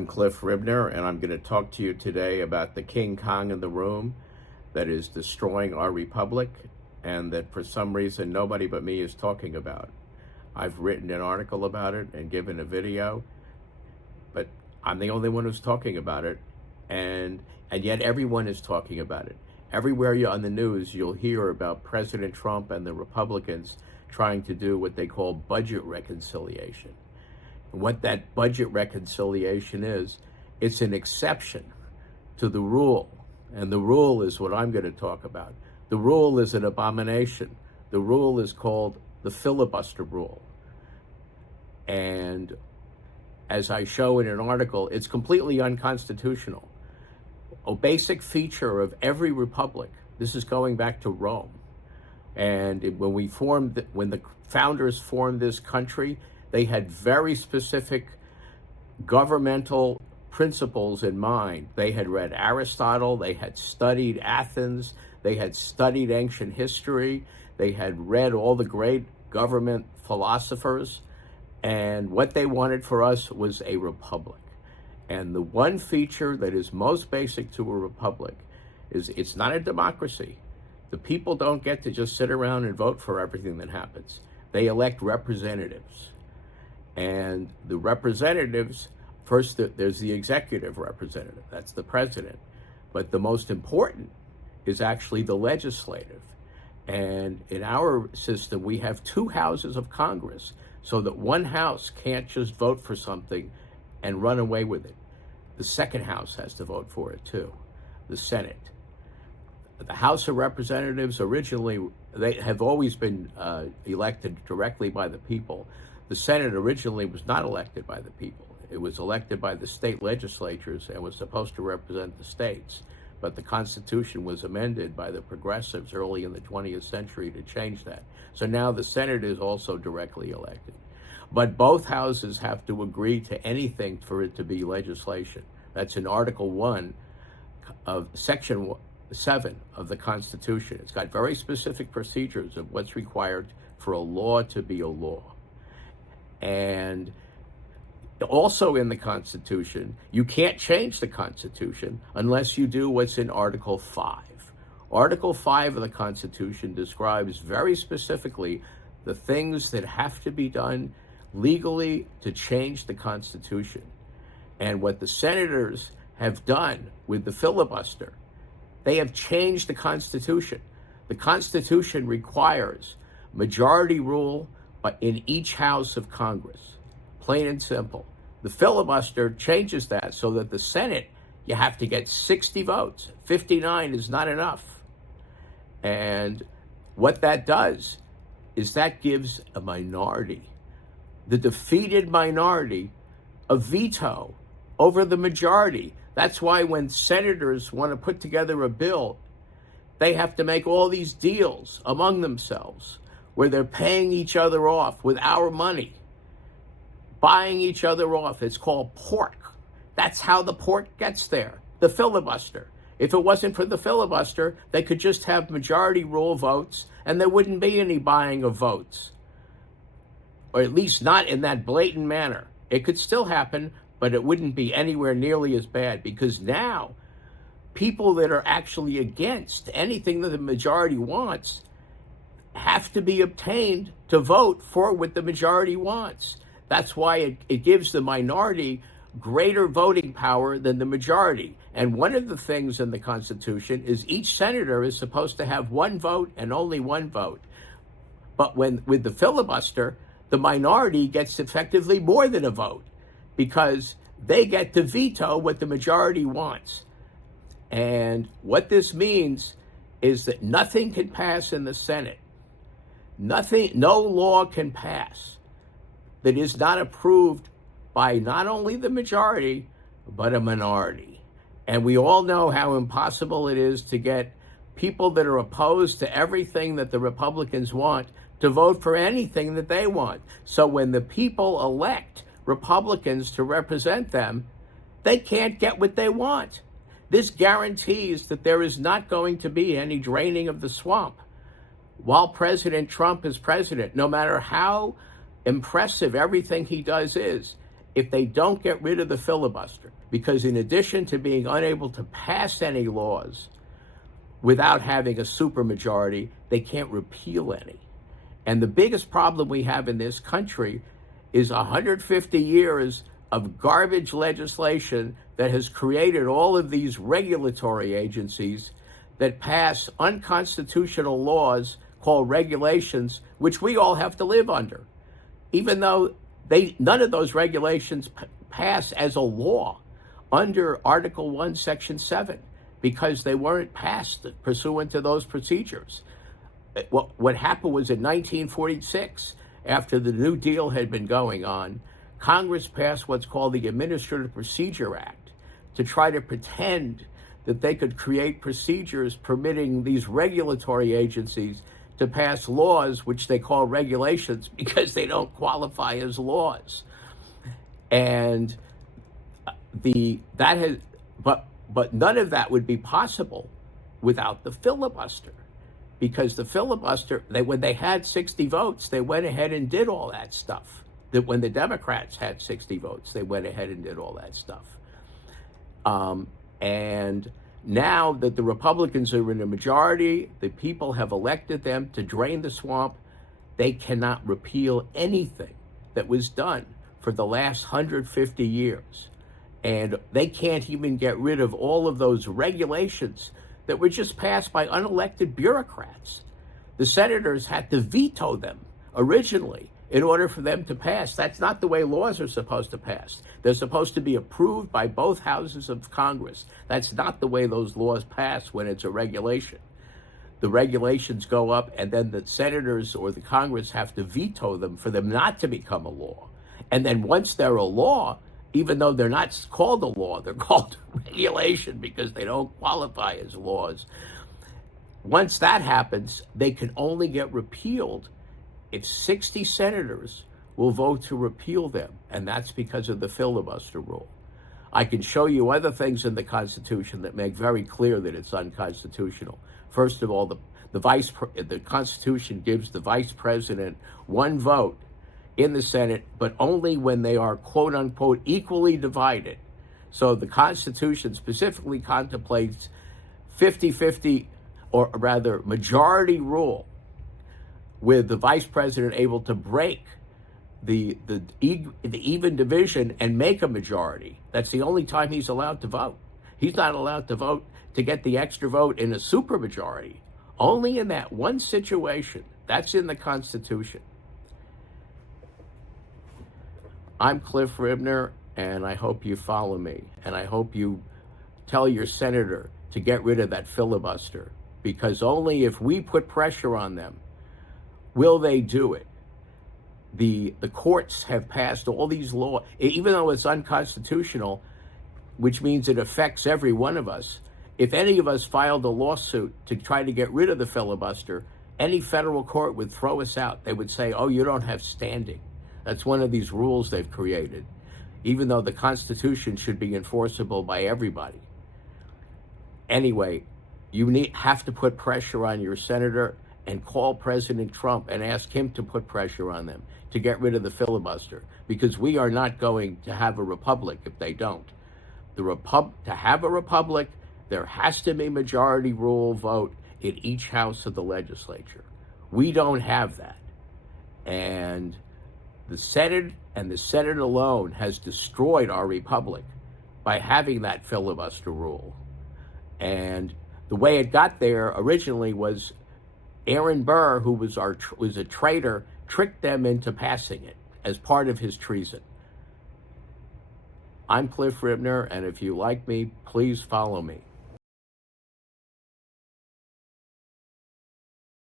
I'm Cliff Ribner, and I'm going to talk to you today about the King Kong in the room that is destroying our republic and that for some reason nobody but me is talking about. I've written an article about it and given a video, but I'm the only one who's talking about it, and yet everyone is talking about it. Everywhere you're on the news, you'll hear about President Trump and the Republicans trying to do what they call budget reconciliation. What that budget reconciliation is, it's an exception to the rule. And the rule is what I'm going to talk about. The rule is an abomination. The rule is called the filibuster rule. And as I show in an article, it's completely unconstitutional. A basic feature of every republic, this is going back to Rome. And when the founders formed this country, they had very specific governmental principles in mind. They had read Aristotle, they had studied Athens, they had studied ancient history, they had read all the great government philosophers, and what they wanted for us was a republic. And the one feature that is most basic to a republic is it's not a democracy. The people don't get to just sit around and vote for everything that happens. They elect representatives. And the representatives, first there's the executive representative, that's the president. But the most important is actually the legislative. And in our system, we have two houses of Congress, so that one house can't just vote for something and run away with it. The second house has to vote for it too, the Senate. The House of Representatives originally, they have always been elected directly by the people. The Senate originally was not elected by the people. It was elected by the state legislatures and was supposed to represent the states. But the Constitution was amended by the progressives early in the 20th century to change that. So now the Senate is also directly elected. But both houses have to agree to anything for it to be legislation. That's in Article 1 of Section 7 of the Constitution. It's got very specific procedures of what's required for a law to be a law. And also in the Constitution, you can't change the Constitution unless you do what's in Article 5. Article 5 of the Constitution describes very specifically the things that have to be done legally to change the Constitution. And what the senators have done with the filibuster, they have changed the Constitution. The Constitution requires majority rule in each house of Congress, plain and simple. The filibuster changes that so that the Senate, you have to get 60 votes. 59 is not enough. And what that does is that gives a minority, the defeated minority, a veto over the majority. That's why when senators want to put together a bill, they have to make all these deals among themselves where they're paying each other off with our money, buying each other off. It's called pork. That's how the pork gets there, the filibuster. If it wasn't for the filibuster, they could just have majority rule votes and there wouldn't be any buying of votes, or at least not in that blatant manner. It could still happen, but it wouldn't be anywhere nearly as bad, because now people that are actually against anything that the majority wants have to be obtained to vote for what the majority wants. That's why it gives the minority greater voting power than the majority. And one of the things in the Constitution is each senator is supposed to have one vote and only one vote. But with the filibuster, the minority gets effectively more than a vote, because they get to veto what the majority wants. And what this means is that nothing can pass in the Senate. No law can pass that is not approved by not only the majority, but a minority. And we all know how impossible it is to get people that are opposed to everything that the Republicans want to vote for anything that they want. So when the people elect Republicans to represent them, they can't get what they want. This guarantees that there is not going to be any draining of the swamp. while President Trump is president, no matter how impressive everything he does is, if they don't get rid of the filibuster, because in addition to being unable to pass any laws without having a supermajority, they can't repeal any. And the biggest problem we have in this country is 150 years of garbage legislation that has created all of these regulatory agencies that pass unconstitutional laws called regulations, which we all have to live under, even though none of those regulations pass as a law under Article 1, Section 7, because they weren't passed pursuant to those procedures. What happened was in 1946, after the New Deal had been going on, Congress passed what's called the Administrative Procedure Act to try to pretend that they could create procedures permitting these regulatory agencies to pass laws, which they call regulations, because they don't qualify as laws. And but none of that would be possible without the filibuster, because the filibuster, when they had 60 votes, they went ahead and did all that stuff. That when the Democrats had 60 votes, they went ahead and did all that stuff. And now that the Republicans are in a majority, the people have elected them to drain the swamp, they cannot repeal anything that was done for the last 150 years. And they can't even get rid of all of those regulations that were just passed by unelected bureaucrats. The senators had to veto them originally in order for them to pass. That's not the way laws are supposed to pass. They're supposed to be approved by both houses of Congress. That's not the way those laws pass when it's a regulation. The regulations go up, and then the senators or the Congress have to veto them for them not to become a law. And then once they're a law, even though they're not called a law, they're called regulation because they don't qualify as laws. Once that happens, they can only get repealed if 60 senators will vote to repeal them, and that's because of the filibuster rule. I can show you other things in the Constitution that make very clear that it's unconstitutional. First of all, the Constitution gives the vice president one vote in the Senate, but only when they are, quote unquote, equally divided. So the Constitution specifically contemplates 50-50, or rather majority rule, with the vice president able to break the even division and make a majority. That's the only time he's allowed to vote. He's not allowed to vote to get the extra vote in a supermajority. Only in that one situation. That's in the Constitution. I'm Cliff Ribner, and I hope you follow me. And I hope you tell your senator to get rid of that filibuster, because only if we put pressure on them will they do it. The courts have passed all these laws, even though it's unconstitutional, which means it affects every one of us. If any of us filed a lawsuit to try to get rid of the filibuster, any federal court would throw us out. They would say, oh, you don't have standing. That's one of these rules they've created, even though the Constitution should be enforceable by everybody. Anyway, you have to put pressure on your senator and call President Trump and ask him to put pressure on them to get rid of the filibuster, because we are not going to have a republic if they don't. To have a republic, there has to be majority rule vote in each house of the legislature. We don't have that. And the Senate and the Senate alone has destroyed our republic by having that filibuster rule. And the way it got there originally was Aaron Burr, who was a traitor, tricked them into passing it as part of his treason. I'm Cliff Ribner, and if you like me, please follow me.